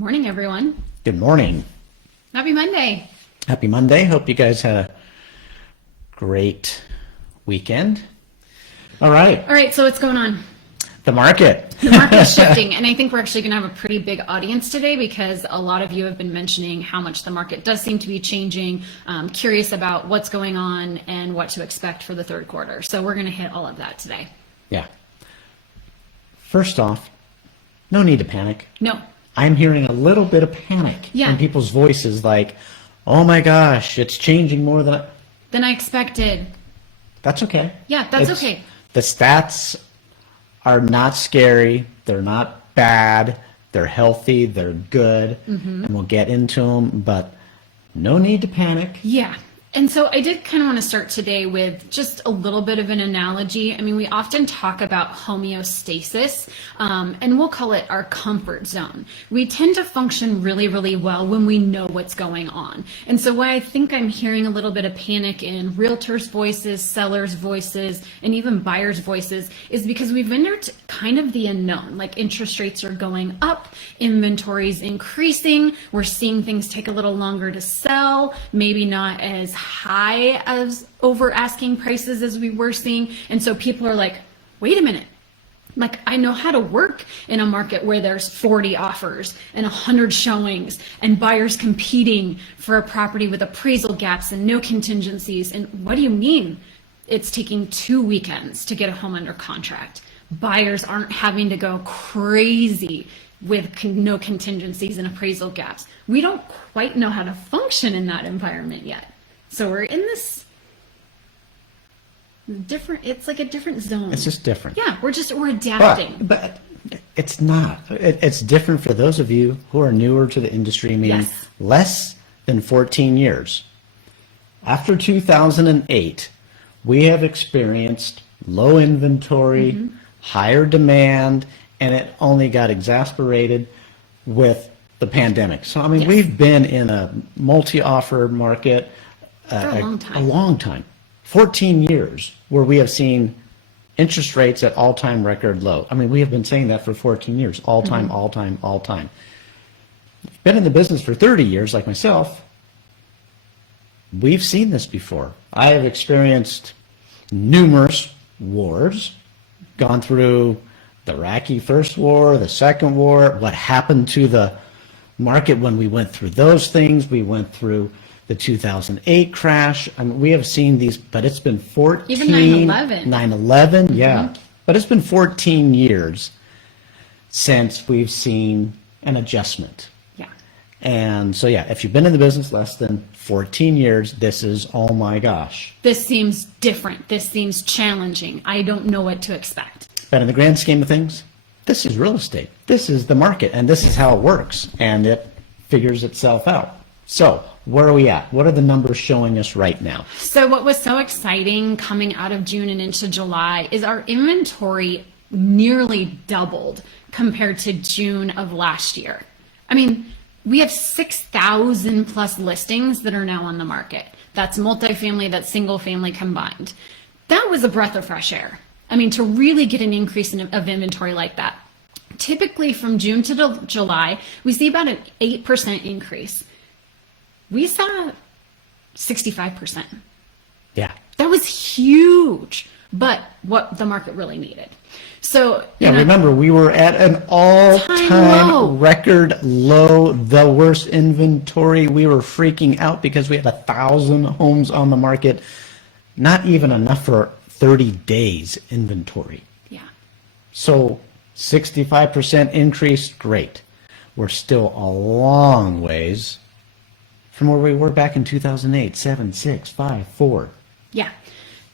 Morning, everyone. Good morning. Happy Monday. Happy Monday. Hope you guys had a great weekend. All right. So what's going on? The market. The market's shifting, and I think we're actually going to have a pretty big audience today because a lot of you have been mentioning how much the market does seem to be changing, curious about what's going on and what to expect for the third quarter. So we're going to hit all of that today. Yeah. First off, no need to panic. No. I'm hearing a little bit of panic in people's voices like, oh my gosh, it's changing more than I expected. That's okay. Yeah, that's okay. The stats are not scary. They're not bad. They're healthy. They're good. And we'll get into them, but no need to panic. Yeah. And so I did kind of want to start today with just a little bit of an analogy. I mean, we often talk about homeostasis, and we'll call it our comfort zone. We tend to function really, really well when we know what's going on. And so why I think I'm hearing a little bit of panic in realtors' voices, sellers' voices, and even buyers' voices is because we've entered kind of the unknown. Like interest rates are going up, inventory's increasing, we're seeing things take a little longer to sell, maybe not as high as over asking prices as we were seeing. And so people are like, wait a minute. Like, I know how to work in a market where there's 40 offers and 100 showings and buyers competing for a property with appraisal gaps and no contingencies. And what do you mean it's taking 2 weekends to get a home under contract? Buyers aren't having to go crazy with no contingencies and appraisal gaps. We don't quite know how to function in that environment yet. So we're in this different, it's like a different zone. It's just different. Yeah, we're adapting. But it's not. It's different for those of you who are newer to the industry, meaning less than 14 years. After 2008, we have experienced low inventory, higher demand, and it only got exacerbated with the pandemic. So, I mean, we've been in a multi-offer market a long time, 14 years, where we have seen interest rates at all-time record low. I mean, we have been saying that for 14 years, all time, all time, all time. Been in the business for 30 years, like myself. We've seen this before. I have experienced numerous wars, gone through the Iraqi First War, the Second War, what happened to the market when we went through those things. We went through the 2008 crash. I mean, we have seen these, but it's been 14. Even 9/11. 9/11, yeah. But it's been 14 years since we've seen an adjustment. Yeah. And so, yeah, if you've been in the business less than 14 years, this is, oh my gosh. This seems different. This seems challenging. I don't know what to expect. But in the grand scheme of things, this is real estate. This is the market, and this is how it works, and it figures itself out. So where are we at? What are the numbers showing us right now? So what was so exciting coming out of June and into July is our inventory nearly doubled compared to June of last year. I mean, we have 6,000 plus listings that are now on the market. That's multifamily, that's single family combined. That was a breath of fresh air. I mean, to really get an increase of inventory like that. Typically from June to July, we see about an 8% increase. We saw 65%. Yeah. That was huge, but what the market really needed. So, remember, we were at an all-time record low, the worst inventory. We were freaking out because we had 1,000 homes on the market, not even enough for 30 days inventory. Yeah. So 65% increase, great. We're still a long ways from where we were back in 2008, 7, 6, 5, 4. Yeah.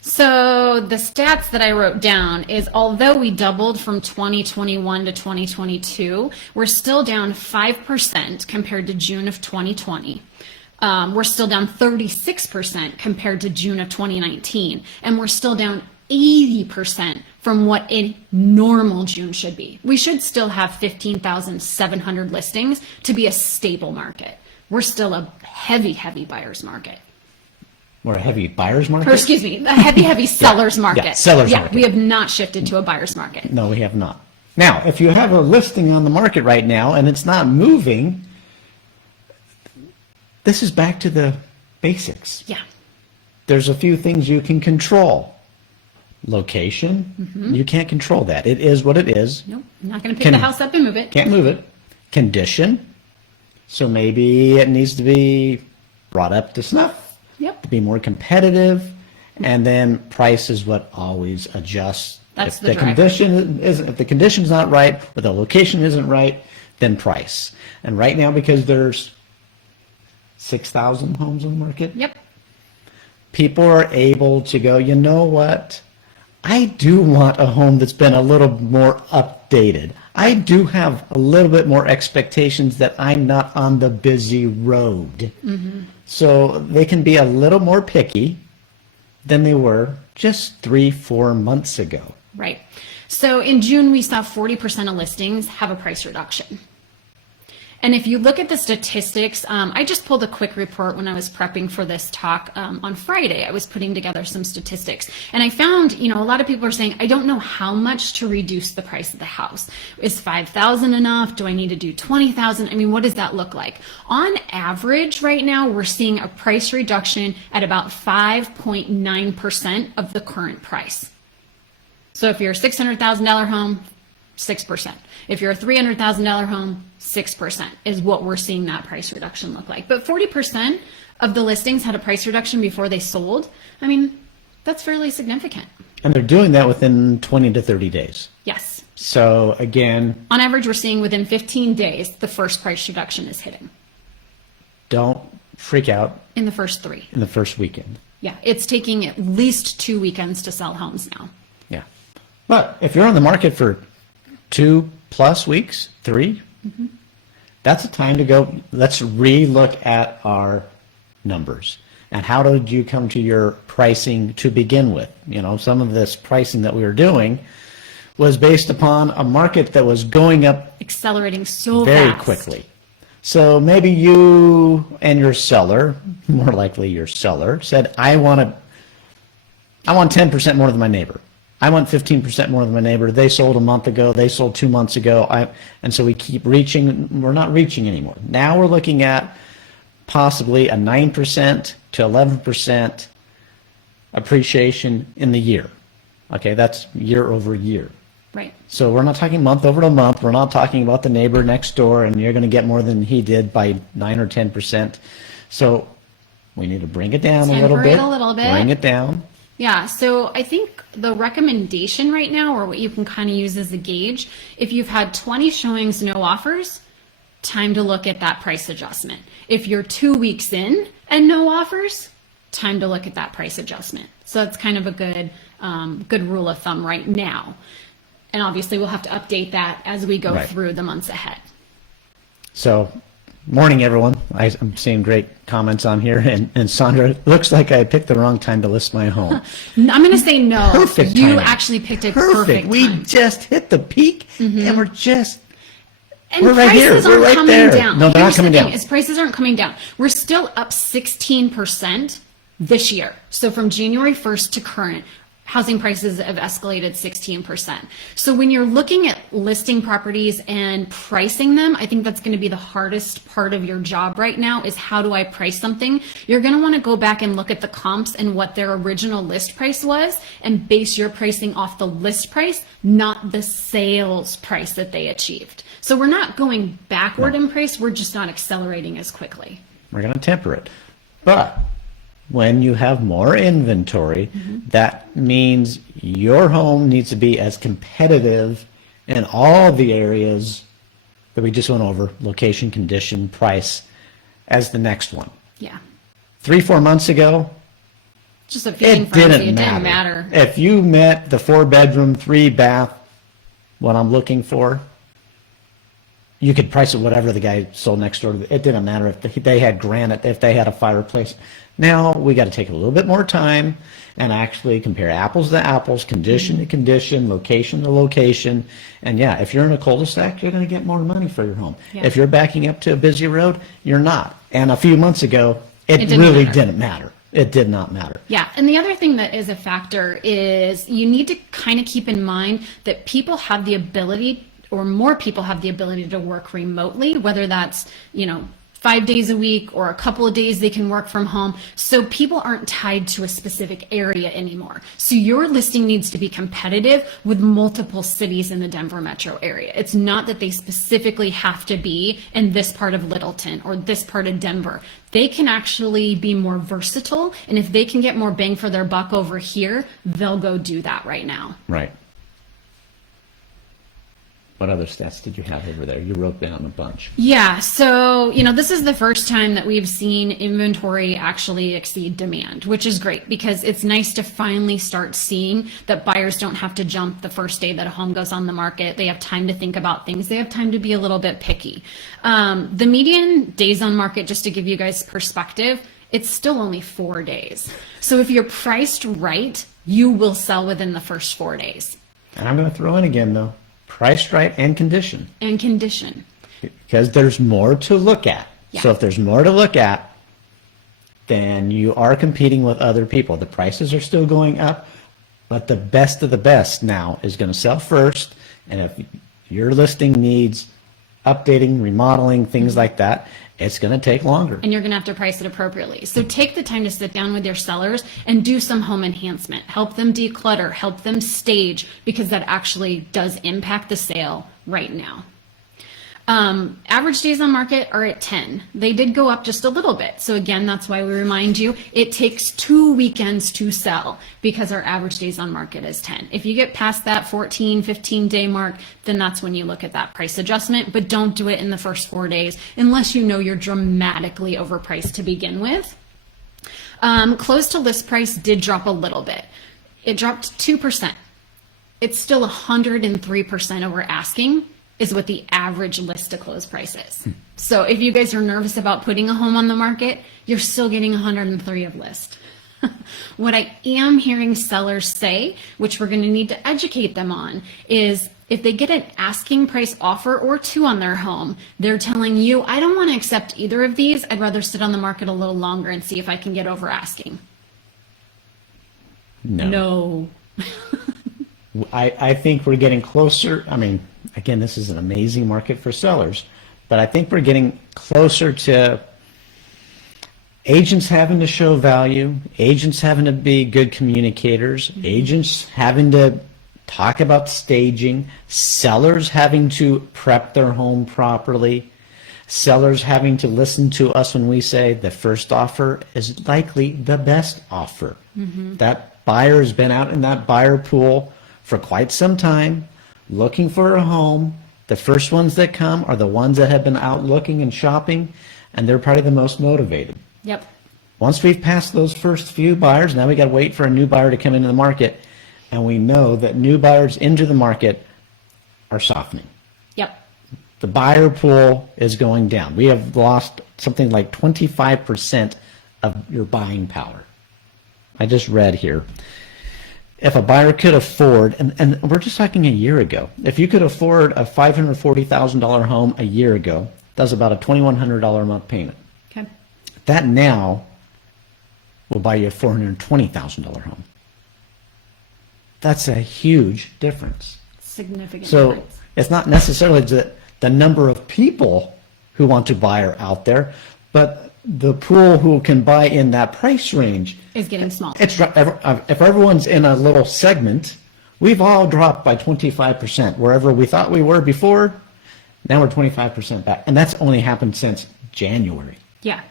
So the stats that I wrote down is although we doubled from 2021 to 2022, we're still down 5% compared to June of 2020. We're still down 36% compared to June of 2019. And we're still down 80% from what a normal June should be. We should still have 15,700 listings to be a stable market. We're still a heavy, heavy buyer's market. We're a heavy buyer's market? Or excuse me, a heavy, heavy seller's market. Yeah, seller's market. We have not shifted to a buyer's market. No, we have not. Now, if you have a listing on the market right now and it's not moving, this is back to the basics. Yeah. There's a few things you can control. Location, you can't control that. It is what it is. Nope. I'm not going to pick the house up and move it. Can't move it. Condition, so maybe it needs to be brought up to snuff. Yep. To be more competitive. And then price is what always adjusts. That's if the the driver. condition isn't, if the condition's not right or the location isn't right, then price. And right now, because there's 6,000 homes on the market, Yep. people are able to go, you know what? I do want a home that's been a little more updated. I do have a little bit more expectations that I'm not on the busy road. So they can be a little more picky than they were just 3-4 months ago. Right. So in June, we saw 40% of listings have a price reduction. And if you look at the statistics, I just pulled a quick report when I was prepping for this talk on Friday. I was putting together some statistics, and I found, a lot of people are saying, I don't know how much to reduce the price of the house. Is $5,000 enough? Do I need to do $20,000? I mean, what does that look like? On average, right now, we're seeing a price reduction at about 5.9% of the current price. So if you're a $600,000 home, 6%. If you're a $300,000 home, 6% is what we're seeing that price reduction look like. But 40% of the listings had a price reduction before they sold. I mean, that's fairly significant. And they're doing that within 20 to 30 days. Yes. So again, On average, we're seeing within 15 days, the first price reduction is hitting don't freak out in the first 3. in the first weekend. Yeah, it's taking at least 2 weekends to sell homes now. Yeah. But if you're on the market for 2+ weeks, 3, that's a time to go, let's re-look at our numbers. And how did you come to your pricing to begin with? Some of this pricing that we were doing was based upon a market that was going up Accelerating so very fast. quickly. So maybe you and your seller, more likely your seller, said, I want 10% more than my neighbor. I want 15% more than my neighbor. They sold a month ago. They sold 2 months ago. And so we keep reaching. We're not reaching anymore. Now we're looking at possibly a 9% to 11% appreciation in the year. Okay, that's year over year. Right. So we're not talking month over to month. We're not talking about the neighbor next door and you're going to get more than he did by 9 or 10%. So we need to bring it down a little Temper it bit. a little bit. Bring it down. Yeah, so I think the recommendation right now, or what you can kind of use as a gauge, if you've had 20 showings, no offers, time to look at that price adjustment. If you're 2 weeks in and no offers, time to look at that price adjustment. So that's kind of a good rule of thumb right now. And obviously we'll have to update that as we go Right. through the months ahead. So, morning, everyone. I'm seeing great comments on here. And Sandra, it looks like I picked the wrong time to list my home. I'm going to say no. Perfect You timing. actually picked a perfect We time. just hit the peak, and we're just And we're right here. prices We're aren't right coming there. down. No, they're not Here's the coming thing, down. is prices aren't coming down. We're still up 16% this year. So from January 1st to current, housing prices have escalated 16%. So when you're looking at listing properties and pricing them, I think that's going to be the hardest part of your job right now is how do I price something? You're going to want to go back and look at the comps and what their original list price was and base your pricing off the list price, not the sales price that they achieved. So we're not going backward in price, we're just not accelerating as quickly. We're going to temper it. But when you have more inventory, that means your home needs to be as competitive in all the areas that we just went over, location, condition, price, as the next one. Yeah. 3-4 months ago, Just a feeling it frenzy. didn't It matter. didn't matter. If you met the 4-bedroom, 3-bath, what I'm looking for, you could price it whatever the guy sold next door. It didn't matter if they had granite, if they had a fireplace. Now we got to take a little bit more time and actually compare apples to apples, condition to condition, location to location. And yeah, if you're in a cul-de-sac, you're going to get more money for your home. Yeah. If you're backing up to a busy road, you're not. And a few months ago, it didn't really matter. didn't matter. It did not matter. Yeah, and the other thing that is a factor is you need to kind of keep in mind that people have the ability, or more people have the ability to work remotely, whether that's, 5 days a week or a couple of days they can work from home. So people aren't tied to a specific area anymore. So your listing needs to be competitive with multiple cities in the Denver metro area. It's not that they specifically have to be in this part of Littleton or this part of Denver. They can actually be more versatile. And if they can get more bang for their buck over here, they'll go do that right now. Right. What other stats did you have over there? You wrote down a bunch. Yeah, so, this is the first time that we've seen inventory actually exceed demand, which is great because it's nice to finally start seeing that buyers don't have to jump the first day that a home goes on the market. They have time to think about things. They have time to be a little bit picky. The median days on market, just to give you guys perspective, it's still only 4 days. So if you're priced right, you will sell within the first 4 days. And I'm going to throw in again, though. Priced right and condition. And condition. Because there's more to look at. Yeah. So if there's more to look at, then you are competing with other people. The prices are still going up, but the best of the best now is going to sell first. And if your listing needs updating, remodeling, things like that, it's going to take longer. And you're going to have to price it appropriately. So take the time to sit down with your sellers and do some home enhancement. Help them declutter, help them stage, because that actually does impact the sale right now. Average days on market are at 10. They did go up just a little bit. So again, that's why we remind you, it takes 2 weekends to sell because our average days on market is 10. If you get past that 14, 15 day mark, then that's when you look at that price adjustment, but don't do it in the first 4 days unless you know you're dramatically overpriced to begin with. Close to list price did drop a little bit. It dropped 2%. It's still 103% over asking is what the average list to close price is. So if you guys are nervous about putting a home on the market, you're still getting 103 of list. What I am hearing sellers say, which we're going to need to educate them on, is if they get an asking price offer or two on their home, they're telling you, I don't want to accept either of these. I'd rather sit on the market a little longer and see if I can get over asking. No. I think we're getting closer. I mean, again, this is an amazing market for sellers, but I think we're getting closer to agents having to show value, agents having to be good communicators, agents having to talk about staging, sellers having to prep their home properly, sellers having to listen to us when we say the first offer is likely the best offer. That buyer has been out in that buyer pool for quite some time, looking for a home. The first ones that come are the ones that have been out looking and shopping, and they're probably the most motivated. Yep. Once we've passed those first few buyers, now we got to wait for a new buyer to come into the market, and we know that new buyers into the market are softening. Yep. The buyer pool is going down. We have lost something like 25% of your buying power. I just read here. If a buyer could afford, and we're just talking a year ago, if you could afford a $540,000 home a year ago, that's about a $2,100 a month payment. Okay. That now will buy you a $420,000 home. That's a huge difference. Significant So difference. it's not necessarily the number of people who want to buy are out there, but the pool who can buy in that price range Is getting smaller. If everyone's in a little segment, we've all dropped by 25%. Wherever we thought we were before, now we're 25% back. And that's only happened since January. Yeah.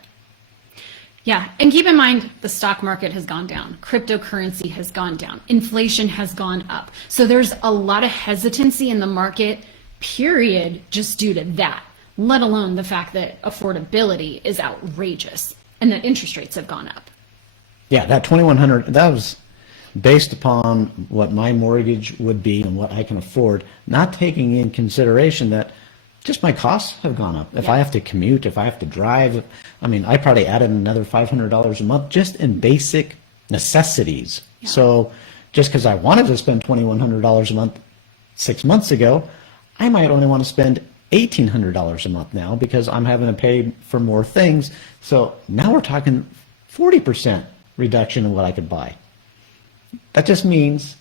Yeah. And keep in mind, the stock market has gone down. Cryptocurrency has gone down. Inflation has gone up. So there's a lot of hesitancy in the market, period, just due to that, let alone the fact that affordability is outrageous and that interest rates have gone up. Yeah, that 2,100, that was based upon what my mortgage would be and what I can afford, not taking in consideration that just my costs have gone up. If I have to commute, if I have to drive, I mean, I probably added another $500 a month just in basic necessities. Yeah. So just because I wanted to spend $2,100 a month 6 months ago, I might only want to spend $1,800 a month now because I'm having to pay for more things. So now we're talking 40% reduction in what I could buy. That just means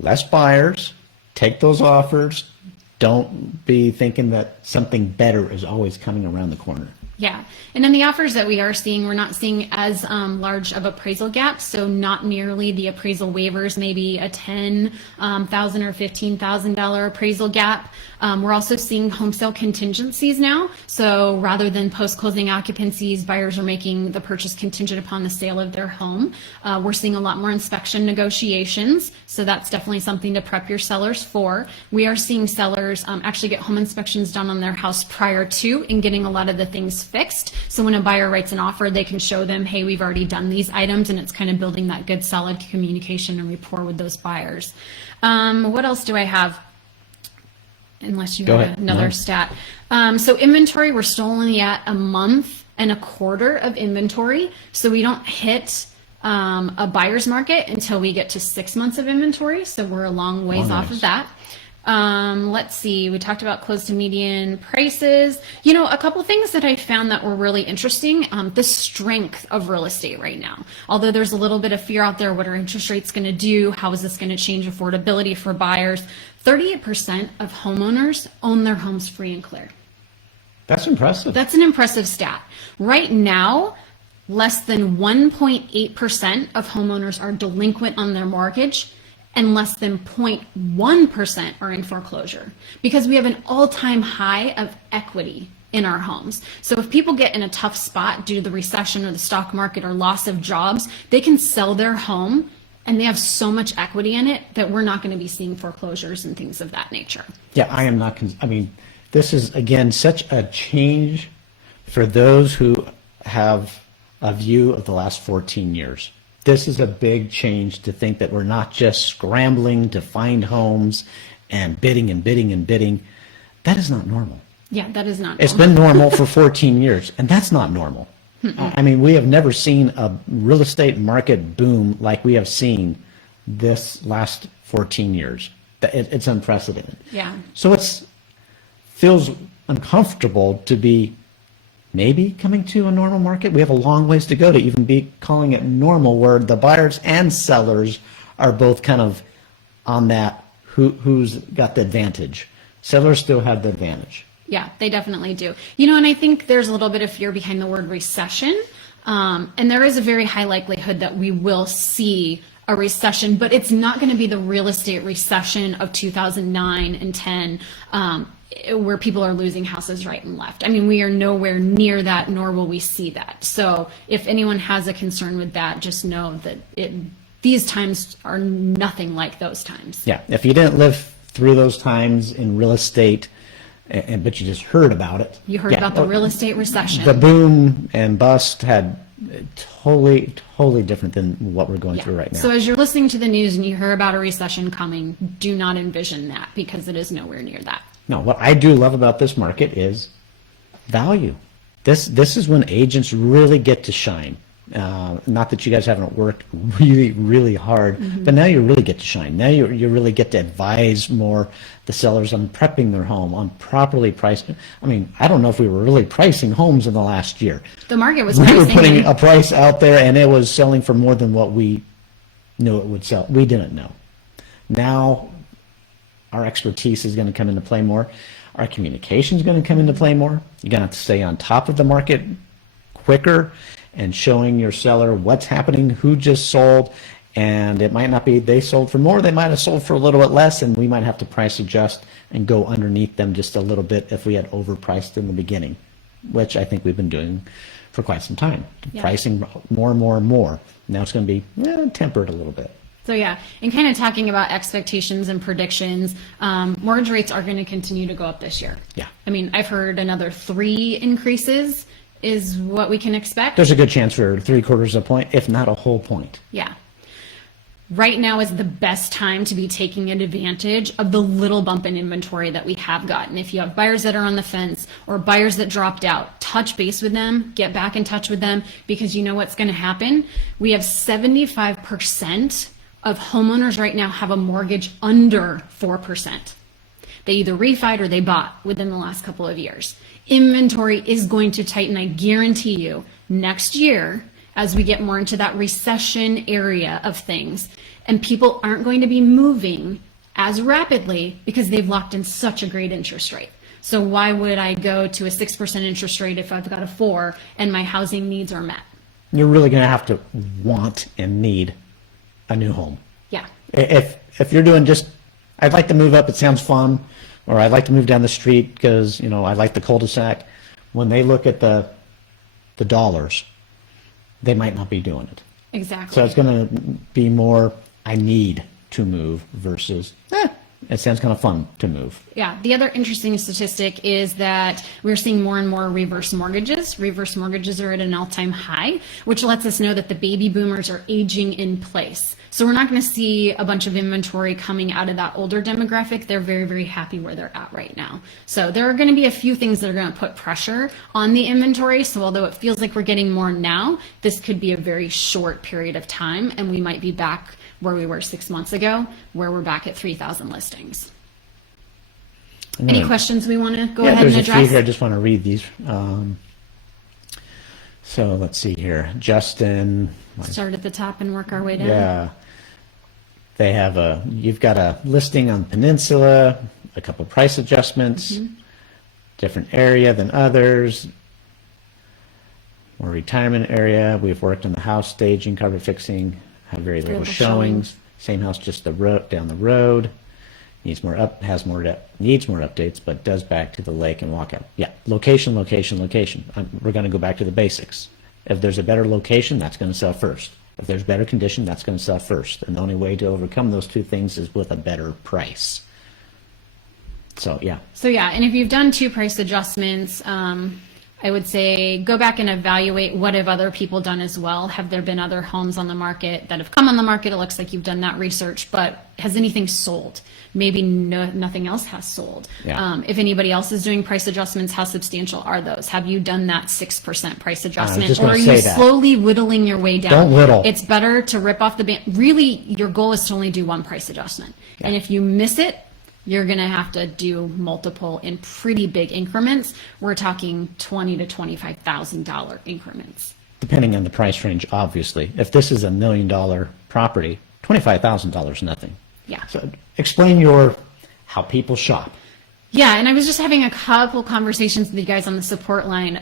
less buyers, take those offers. Don't be thinking that something better is always coming around the corner. Yeah. And then the offers that we are seeing, we're not seeing as large of appraisal gaps. So not nearly the appraisal waivers, maybe a $10,000 or $15,000 appraisal gap. We're also seeing home sale contingencies now. So rather than post-closing occupancies, buyers are making the purchase contingent upon the sale of their home. We're seeing a lot more inspection negotiations. So that's definitely something to prep your sellers for. We are seeing sellers actually get home inspections done on their house prior to and getting a lot of the things fixed. So when a buyer writes an offer, they can show them, hey, we've already done these items, and it's kind of building that good, solid communication and rapport with those buyers. What else do I have? Unless you have another stat. So inventory, we're still only at a month and a quarter of inventory. So we don't hit a buyer's market until we get to 6 months of inventory. So we're a long ways off of that. Let's see, we talked about close to median prices. You know, a couple things that I found that were really interesting, the strength of real estate right now. Although there's a little bit of fear out there, what are interest rates going to do? How is this going to change affordability for buyers? 38% of homeowners own their homes free and clear. That's impressive. That's an impressive stat. Right now, less than 1.8% of homeowners are delinquent on their mortgage, and less than 0.1% are in foreclosure, because we have an all-time high of equity in our homes. So if people get in a tough spot due to the recession or the stock market or loss of jobs, they can sell their home, and they have so much equity in it that we're not going to be seeing foreclosures and things of that nature. Yeah, I am not. I mean, this is, again, such a change for those who have a view of the last 14 years. This is a big change to think that we're not just scrambling to find homes and bidding and bidding and bidding. That is not normal. Yeah, that is not normal. It's been normal for 14 years, and that's not normal. I mean, we have never seen a real estate market boom like we have seen this last 14 years. It's unprecedented. Yeah. So it feels uncomfortable to be maybe coming to a normal market. We have a long ways to go to even be calling it normal, where the buyers and sellers are both kind of on that who's got the advantage. Sellers still have the advantage. Yeah, they definitely do. You know, and I think there's a little bit of fear behind the word recession. And there is a very high likelihood that we will see a recession, but it's not going to be the real estate recession of 2009 and 10, where people are losing houses right and left. I mean, we are nowhere near that, nor will we see that. So if anyone has a concern with that, just know that these times are nothing like those times. Yeah, if you didn't live through those times in real estate, but you just heard about it. You heard about the real estate recession. The boom and bust had totally different than what we're going through right now. So as you're listening to the news and you hear about a recession coming, do not envision that, because it is nowhere near that. No, what I do love about this market is value. This is when agents really get to shine. Not that you guys haven't worked really hard, but now you really get to shine. Now you really get to advise more the sellers on prepping their home, on properly pricing. I mean, I don't know if we were really pricing homes in the last year. The market was We were putting a price out there, and it was selling for more than what we knew it would sell. We didn't know. Now our expertise is going to come into play more. Our communication is going to come into play more. You're going to have to stay on top of the market quicker and showing your seller what's happening, who just sold. And it might not be they sold for more, they might have sold for a little bit less, and we might have to price adjust and go underneath them just a little bit if we had overpriced in the beginning, which I think we've been doing for quite some time. Yeah. Pricing more and more and more. Now it's going to be tempered a little bit. So yeah, and kind of talking about expectations and predictions, mortgage rates are going to continue to go up this year. Yeah. I mean, I've heard another 3 increases is what we can expect. There's a good chance for 3/4 of a point, if not a whole point. Yeah. Right now is the best time to be taking advantage of the little bump in inventory that we have gotten. If you have buyers that are on the fence or buyers that dropped out, touch base with them, get back in touch with them, because you know what's going to happen. We have 75% of homeowners right now have a mortgage under 4%. They either refied or they bought within the last couple of years. Inventory is going to tighten. I guarantee you next year, as we get more into that recession area of things. And people aren't going to be moving as rapidly because they've locked in such a great interest rate. So why would I go to a 6% interest rate if I've got a 4 and my housing needs are met? You're really going to have to want and need a new home. Yeah. If you're doing just, I'd like to move up, it sounds fun, or I'd like to move down the street because, you know, I like the cul-de-sac. When they look at the dollars, they might not be doing it. Exactly. So it's going to be more, I need to move versus, it sounds kind of fun to move. Yeah. The other interesting statistic is that we're seeing more and more reverse mortgages. Reverse mortgages are at an all-time high, which lets us know that the baby boomers are aging in place. So we're not going to see a bunch of inventory coming out of that older demographic. They're very, very happy where they're at right now. So there are going to be a few things that are going to put pressure on the inventory. So although it feels like we're getting more now, this could be a very short period of time, and we might be back where we were 6 months ago, where we're back at 3,000 listings. Any questions we want to go ahead and there's a address? few here. I just want to read these. So let's see here. Justin. Start at the top and work our way down. Yeah. They have you've got a listing on Peninsula, a couple price adjustments, different area than others, more retirement area. We've worked on the house staging, carpet fixing, have very little showings. Same house just down the road. Needs more updates, but does back to the lake and walkout. Yeah, location. We're going to go back to the basics. If there's a better location, that's going to sell first. If there's better condition, that's going to sell first. And the only way to overcome those two things is with a better price. So yeah. And if you've done 2 price adjustments, I would say go back and evaluate what have other people done as well. Have there been other homes on the market that have come on the market? It looks like you've done that research, but has anything sold? Maybe nothing else has sold. Yeah. If anybody else is doing price adjustments, how substantial are those? Have you done that 6% price adjustment? Or are you slowly whittling your way down? Don't whittle. It's better to rip off the band. Really, your goal is to only do 1 price adjustment. Yeah. And if you miss it, you're going to have to do multiple in pretty big increments. We're talking $20,000 to $25,000 increments. Depending on the price range, obviously. If this is $1 million property, $25,000 is nothing. Yeah. So explain how people shop. Yeah, and I was just having a couple conversations with you guys on the support line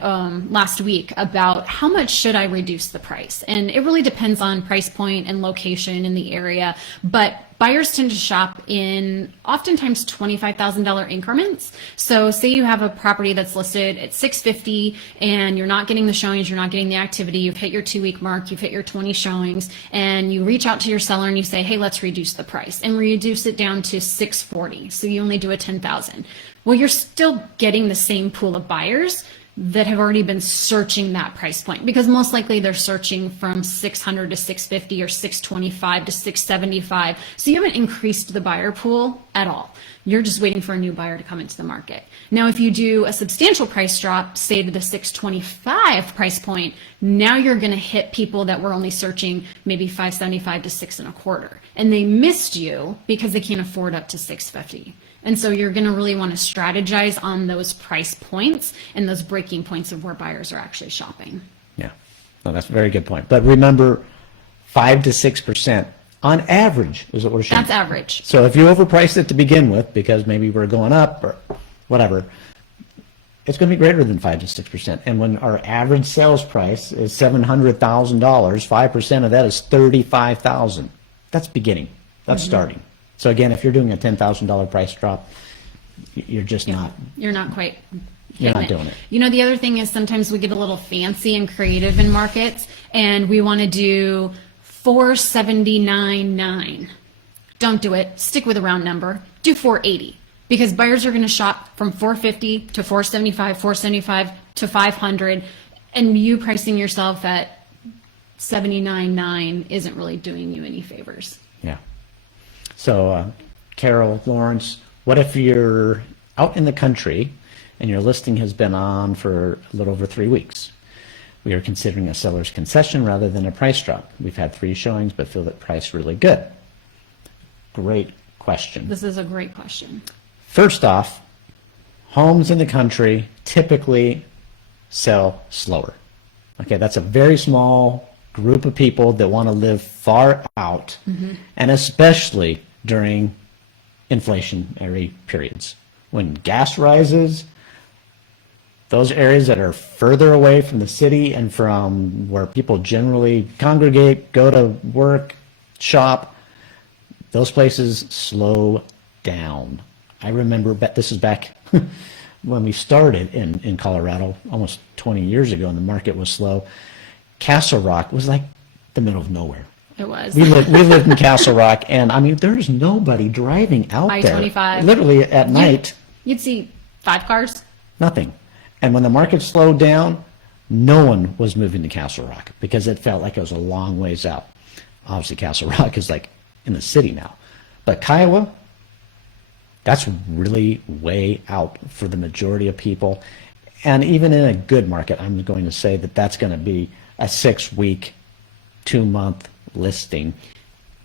last week about how much should I reduce the price. And it really depends on price point and location in the area. But buyers tend to shop in oftentimes $25,000 increments. So say you have a property that's listed at $650 and you're not getting the showings, you're not getting the activity, you've hit your 2-week mark, you've hit your 20 showings, and you reach out to your seller and you say, hey, let's reduce the price, and reduce it down to $640. So you only do a $10,000. Well, you're still getting the same pool of buyers that have already been searching that price point, because most likely they're searching from 600 to 650 or 625 to 675. So you haven't increased the buyer pool at all. You're just waiting for a new buyer to come into the market. Now, if you do a substantial price drop, say to the 625 price point, now you're going to hit people that were only searching maybe 575 to 625, and they missed you because they can't afford up to 650. And so you're going to really want to strategize on those price points and those breaking points of where buyers are actually shopping. Yeah, no, that's a very good point. But remember, 5 to 6% on average is what we're showing. That's average. So if you overpriced it to begin with, because maybe we're going up or whatever, it's going to be greater than 5 to 6%. And when our average sales price is $700,000, 5% of that is $35,000. That's beginning. That's starting. So again, if you're doing a $10,000 price drop, you're just not. You're not quite. You're not doing it. You know, the other thing is sometimes we get a little fancy and creative in markets, and we want to do $479.9. Don't do it. Stick with a round number. Do $480, because buyers are going to shop from $450 to $475, $475 to $500, and you pricing yourself at $79.9 isn't really doing you any favors. Yeah. So, Carol, Lawrence, what if you're out in the country and your listing has been on for a little over 3 weeks? We are considering a seller's concession rather than a price drop. We've had 3 showings, but feel that price really good. Great question. This is a great question. First off, homes in the country typically sell slower. Okay, that's a very small group of people that want to live far out, and especially during inflationary periods. When gas rises, those areas that are further away from the city and from where people generally congregate, go to work, shop, those places slow down. I remember, this is back when we started in Colorado almost 20 years ago, and the market was slow. Castle Rock was like the middle of nowhere. It was. We lived in Castle Rock, and I mean, there's nobody driving out there. I-25. Literally at night. You'd see 5 cars. Nothing. And when the market slowed down, no one was moving to Castle Rock because it felt like it was a long ways out. Obviously, Castle Rock is like in the city now. But Kiowa, that's really way out for the majority of people. And even in a good market, I'm going to say that that's going to be a 6-week, 2-month listing.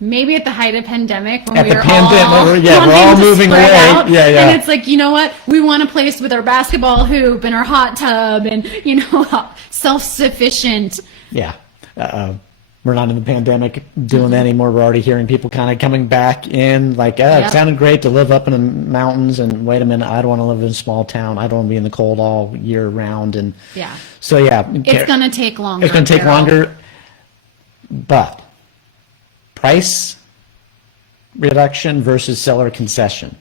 Maybe at the height of pandemic when At we the were pandemic, all we're all moving spread away. out. Yeah, yeah. And it's like, you know what? We want a place with our basketball hoop and our hot tub and, you know, self-sufficient. Yeah. We're not in the pandemic doing that anymore. We're already hearing people kind of coming back in like, it sounded great to live up in the mountains, and wait a minute, I don't want to live in a small town. I don't want to be in the cold all year round. And Yeah. so, yeah. It's going to take longer. It's going to take longer, but price reduction versus seller concession.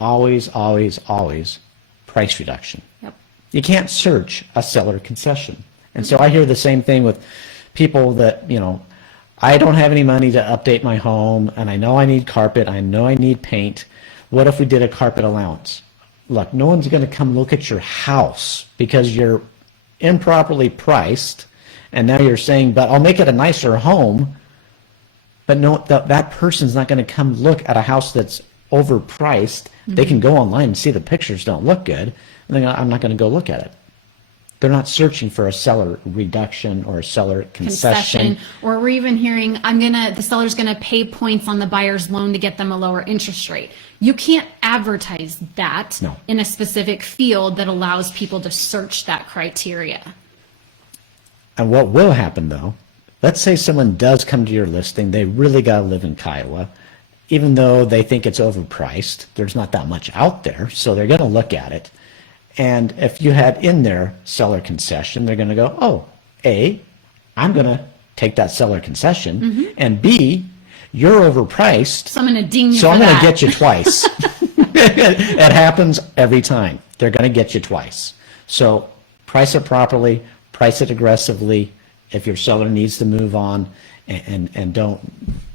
Always, always, always price reduction. Yep. You can't search a seller concession. And so I hear the same thing with people that, you know, I don't have any money to update my home, and I know I need carpet, I know I need paint. What if we did a carpet allowance? Look, no one's going to come look at your house because you're improperly priced, and now you're saying, but I'll make it a nicer home. But no, that person's not going to come look at a house that's overpriced. They can go online and see the pictures don't look good, and then I'm not going to go look at it. They're not searching for a seller reduction or a seller concession. Or we're even hearing, the seller's gonna pay points on the buyer's loan to get them a lower interest rate. You can't advertise that in a specific field that allows people to search that criteria. And what will happen though, let's say someone does come to your listing, they really gotta live in Kiowa, even though they think it's overpriced, there's not that much out there, so they're gonna look at it. And if you had in there seller concession, they're going to go, oh, A, I'm going to take that seller concession, and B, you're overpriced. So I'm going to ding you So for I'm going to that. get you twice. It happens every time. They're going to get you twice. So price it properly, price it aggressively. If your seller needs to move on, and don't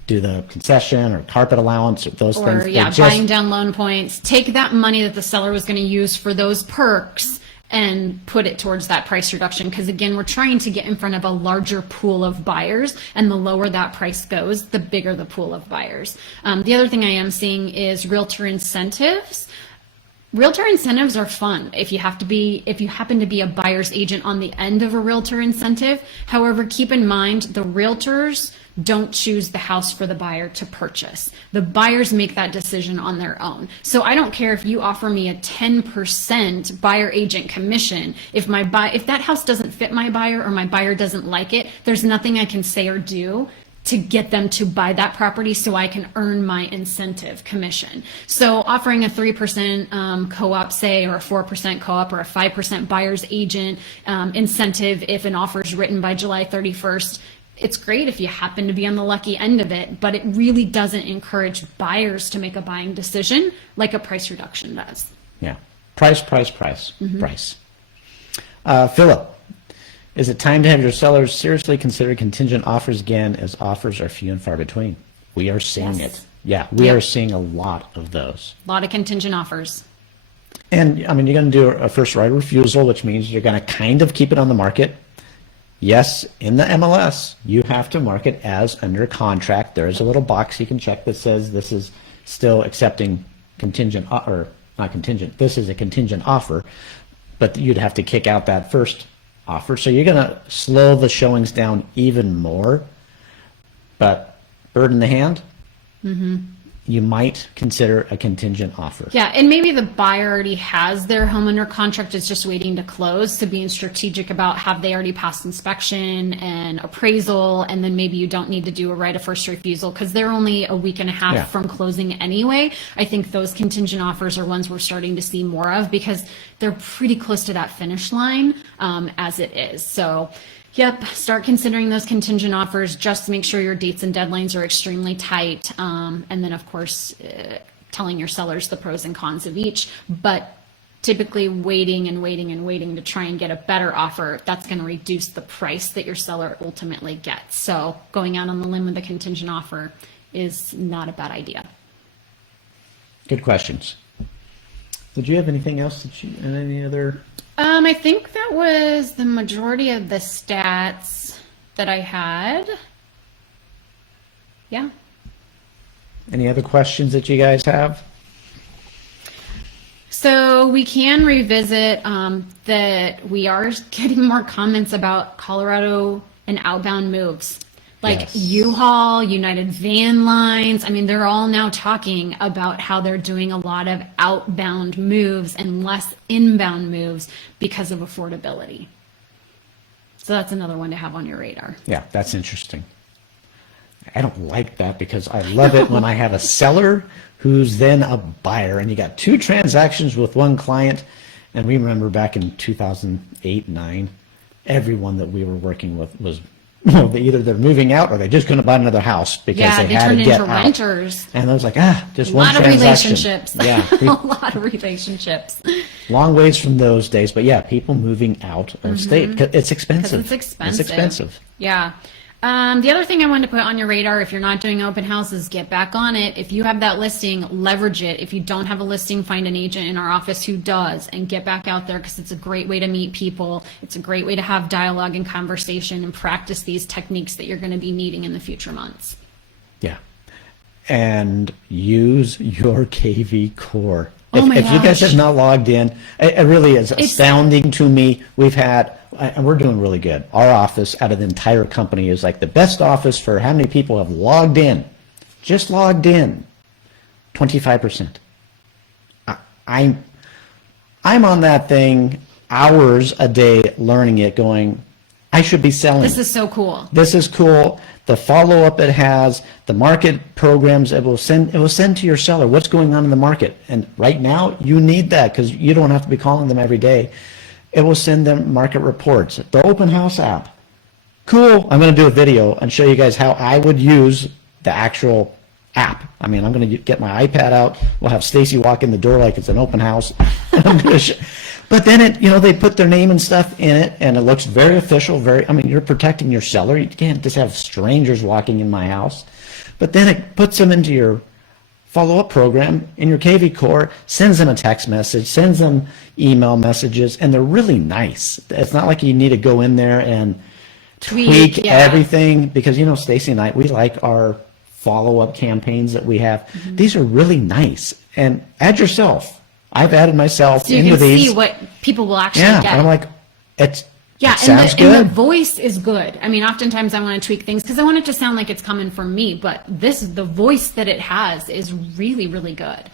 do the concession or carpet allowance or those things. Or buying down loan points. Take that money that the seller was going to use for those perks and put it towards that price reduction. Because again, we're trying to get in front of a larger pool of buyers, and the lower that price goes, the bigger the pool of buyers. The other thing I am seeing is realtor incentives. Realtor incentives are fun if you happen to be a buyer's agent on the end of a realtor incentive. However, keep in mind the realtors don't choose the house for the buyer to purchase. The buyers make that decision on their own. So I don't care if you offer me a 10% buyer agent commission. If that house doesn't fit my buyer or my buyer doesn't like it, there's nothing I can say or do to get them to buy that property so I can earn my incentive commission. So offering a 3% co-op, say, or a 4% co-op or a 5% buyer's agent incentive if an offer is written by July 31st, it's great if you happen to be on the lucky end of it, but it really doesn't encourage buyers to make a buying decision like a price reduction does. Yeah. Price. Philip, is it time to have your sellers seriously consider contingent offers again, as offers are few and far between? We are seeing it. Yeah, we are seeing a lot of those. A lot of contingent offers. And I mean, you're going to do a first right of refusal, which means you're going to kind of keep it on the market. Yes, in the MLS, you have to mark it as under contract. There is a little box you can check that says this is still accepting contingent, or not contingent, this is a contingent offer, but you'd have to kick out that first offer. So you're going to slow the showings down even more, but bird in the hand, you might consider a contingent offer. Yeah, and maybe the buyer already has their home under contract, is just waiting to close. So being strategic about, have they already passed inspection and appraisal, and then maybe you don't need to do a right of first refusal because they're only a week and a half from closing anyway. I think those contingent offers are ones we're starting to see more of because they're pretty close to that finish line as it is. So yep, start considering those contingent offers. Just make sure your dates and deadlines are extremely tight. And then, of course, telling your sellers the pros and cons of each. But typically waiting and waiting and waiting to try and get a better offer, that's going to reduce the price that your seller ultimately gets. So going out on the limb with a contingent offer is not a bad idea. Good questions. Did you have anything else and any other? I think that was the majority of the stats that I had. Yeah. Any other questions that you guys have? So we can revisit that we are getting more comments about Colorado and outbound moves. Like U-Haul, United Van Lines. I mean, they're all now talking about how they're doing a lot of outbound moves and less inbound moves because of affordability. So that's another one to have on your radar. Yeah, that's interesting. I don't like that because I love it when I have a seller who's then a buyer and you got two transactions with one client. And we remember back in 2008, 9, everyone that we were working with was, either they're moving out or they're just going to buy another house because they had to get out. Renters. And I was like, just one transaction. A lot of relationships. Yeah. A lot of relationships. Long ways from those days. But yeah, people moving out of state. It's expensive. It's expensive. It's expensive. Yeah. The other thing I wanted to put on your radar, if you're not doing open houses, get back on it. If you have that listing, leverage it. If you don't have a listing, find an agent in our office who does and get back out there because it's a great way to meet people. It's a great way to have dialogue and conversation and practice these techniques that you're going to be needing in the future months. Yeah. And use your kvCORE. Oh my if you guys gosh. have not logged in, it really is astounding to me. We've had, and we're doing really good. Our office out of the entire company is like the best office for how many people have logged in. Just logged in, 25%. I'm on that thing hours a day learning it, going, I should be selling. This is so cool. This is cool. The follow-up it has, the market programs it will send to your seller what's going on in the market. And right now you need that because you don't have to be calling them every day. It will send them market reports. The open house app. Cool. I'm going to do a video and show you guys how I would use the actual app. I mean, I'm going to get my iPad out. We'll have Stacey walk in the door like it's an open house. But then they put their name and stuff in it, and it looks very official. I mean, you're protecting your seller. You can't just have strangers walking in my house. But then it puts them into your follow-up program in your kvCORE, sends them a text message, sends them email messages, and they're really nice. It's not like you need to go in there and tweak everything because, Stacey and I, we like our follow-up campaigns that we have. These are really nice. And add yourself. I've added myself into these. So you can see what people will actually get. And I'm like, it sounds good. And the voice is good. I mean, oftentimes I want to tweak things because I want it to sound like it's coming from me, but the voice that it has is really, really good.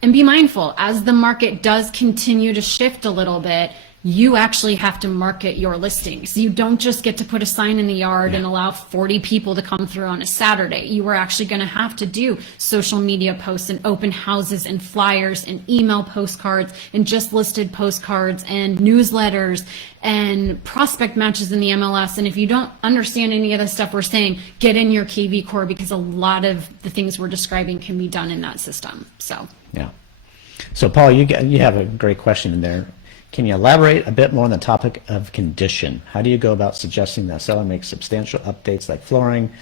And be mindful, as the market does continue to shift a little bit, you actually have to market your listings. You don't just get to put a sign in the yard and allow 40 people to come through on a Saturday. You are actually going to have to do social media posts and open houses and flyers and email postcards and just listed postcards and newsletters and prospect matches in the MLS. And if you don't understand any of the stuff we're saying, get in your kvCORE because a lot of the things we're describing can be done in that system. So Paul, you have a great question in there. Can you elaborate a bit more on the topic of condition? How do you go about suggesting that seller makes substantial updates like flooring,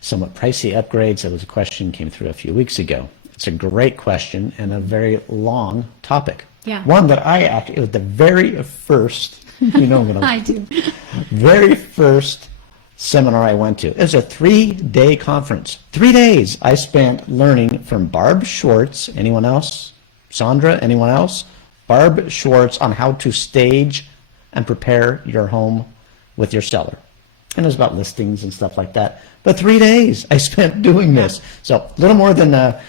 somewhat pricey upgrades? That was a question came through a few weeks ago. It's a great question and a very long topic. Yeah. One that it was the very first, I do. Very first seminar I went to. It was a 3-day conference. 3 days I spent learning from Barb Schwartz. Anyone else? Sandra, anyone else? Barb Schwartz on how to stage and prepare your home with your seller. And it was about listings and stuff like that. But 3 days I spent doing this. So a little more than a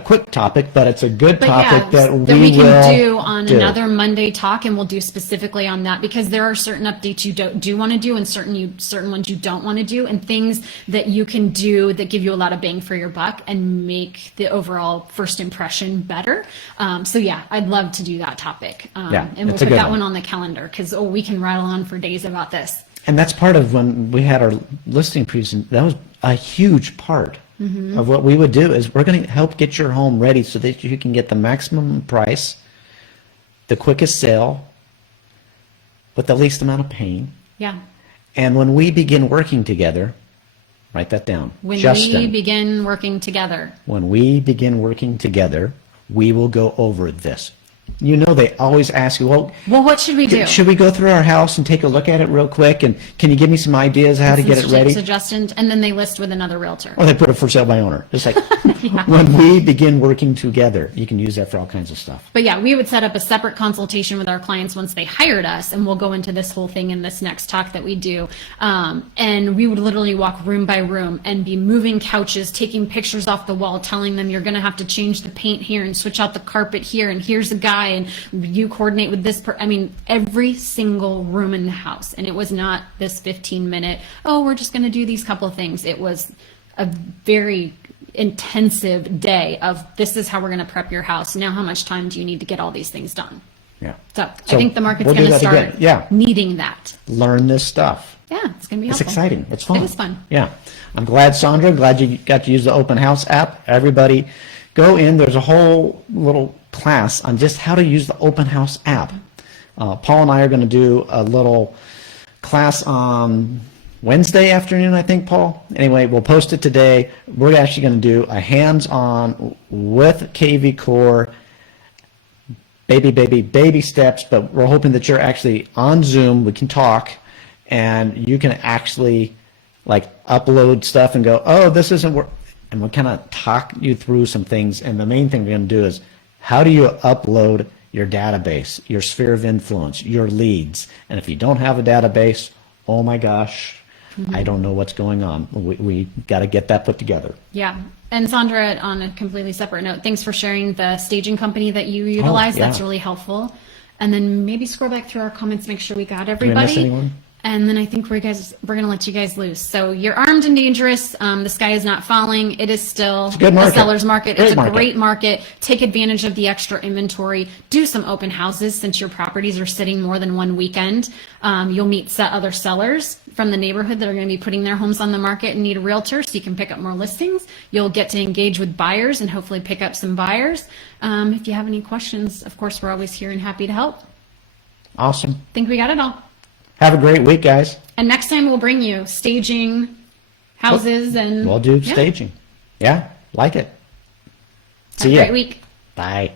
quick topic, but it's a good topic that we can will do on another Monday talk, and we'll do specifically on that, because there are certain updates you do want to do and certain ones you don't want to do, and things that you can do that give you a lot of bang for your buck and make the overall first impression better. So yeah, I'd love to do that topic. And we'll put that one on the calendar, because we can rattle on for days about this. And that's part of when we had our listing presentation. That was a huge part of what we would do, is we're going to help get your home ready so that you can get the maximum price, the quickest sale, with the least amount of pain. Yeah. And when we begin working together, write that down. When Justin, we begin working together. When we begin working together, we will go over this. You know, they always ask you, well, what should we do? Should we go through our house and take a look at it real quick? And can you give me some ideas how to get it ready? Suggestions, and then they list with another realtor. Or they put it for sale by owner. It's like, when we begin working together, you can use that for all kinds of stuff. But yeah, we would set up a separate consultation with our clients once they hired us, and we'll go into this whole thing in this next talk that we do. And we would literally walk room by room and be moving couches, taking pictures off the wall, telling them you're going to have to change the paint here and switch out the carpet here, and here's a guy, and you coordinate with this I mean, every single room in the house. And it was not this 15-minute, we're just going to do these couple of things. It was a very intensive day of, this is how we're going to prep your house. Now, how much time do you need to get all these things done? Yeah. So I think the market's going to start needing that. Learn this stuff. Yeah, it's going to be helpful. It's exciting. It's fun. It is fun. Yeah. I'm glad, Sandra, glad you got to use the Open House app. Everybody go in. There's a whole little class on just how to use the Open House app. Paul and I are going to do a little class on Wednesday afternoon, I think, Paul. Anyway, we'll post it today. We're actually going to do a hands-on with kvCORE, baby steps, but we're hoping that you're actually on Zoom. We can talk, and you can actually like upload stuff and go, oh, this isn't work. And we'll kind of talk you through some things. And the main thing we're going to do is, how do you upload your database, your sphere of influence, your leads? And if you don't have a database, oh my gosh, I don't know what's going on. We got to get that put together. Yeah. And Sandra, on a completely separate note, thanks for sharing the staging company that you utilize. That's really helpful. And then maybe scroll back through our comments, make sure we got everybody. Did we miss anyone? And then I think we're going to let you guys loose. So you're armed and dangerous. The sky is not falling. It is still a seller's market. It's a great market. Take advantage of the extra inventory. Do some open houses since your properties are sitting more than one weekend. You'll meet other sellers from the neighborhood that are going to be putting their homes on the market and need a realtor, so you can pick up more listings. You'll get to engage with buyers and hopefully pick up some buyers. If you have any questions, of course, we're always here and happy to help. Awesome. I think we got it all. Have a great week, guys. And next time we'll bring you staging houses and we'll do staging. Yeah, like it. Have a great week. Bye.